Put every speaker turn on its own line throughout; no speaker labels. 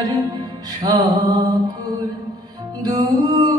আমার সকল দূর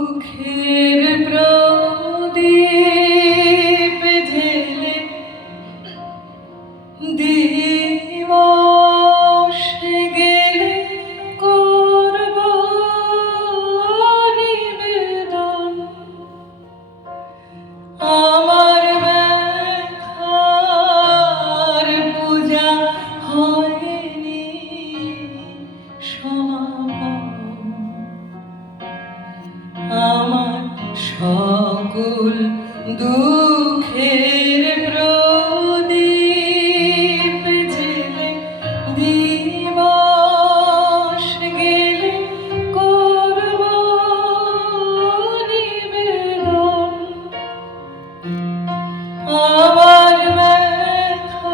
আমার ব্যথার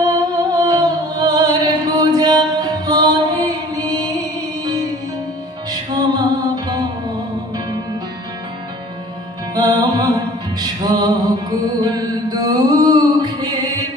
পূজা হয়নি। সমাপন। আমার সকল দুঃখের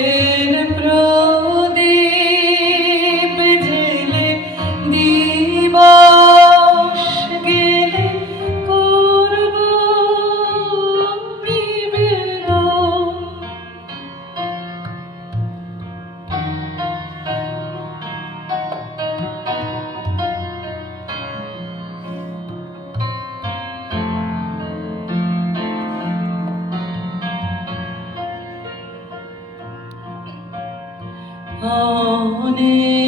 morning.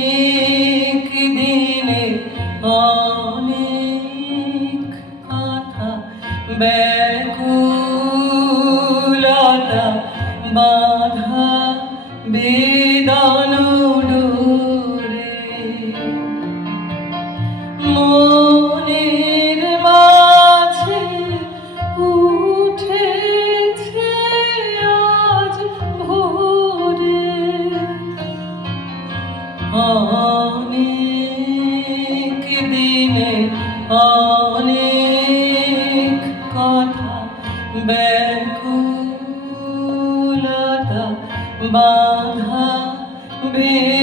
কথা ব্যাকুলতা বাধা ভেদ